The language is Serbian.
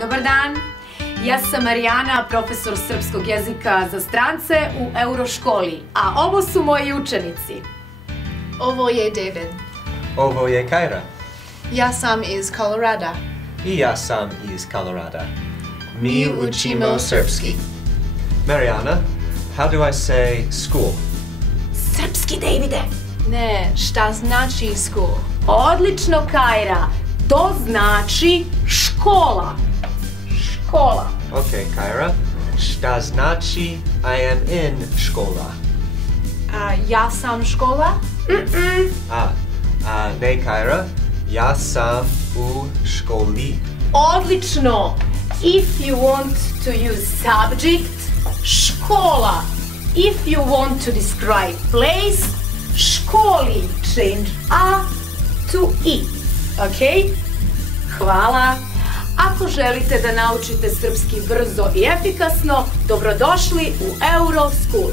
Dobar dan, ja sam Marijana, profesor srpskog jezika za strance u Euroškoli, a ovo su moji učenici. Ovo je David. Ovo je Kyra. Ja sam iz Kolorada. I ja sam iz Kolorada. Mi učimo srpski. Mariana, how do I say school? Srpski, Davide. Ne, šta znači school? Odlično, Kyra. To znači škola. Škola. Okay, Kyra. Šta znači I am in škola? Ja sam škola? Ne, Kyra. Ja sam u školi. Odlično. If you want to use subject, škola. If you want to describe place, školi. Change a to i. Ok? Hvala. Ako želite da naučite srpski brzo i efikasno, dobrodošli u Euroschool.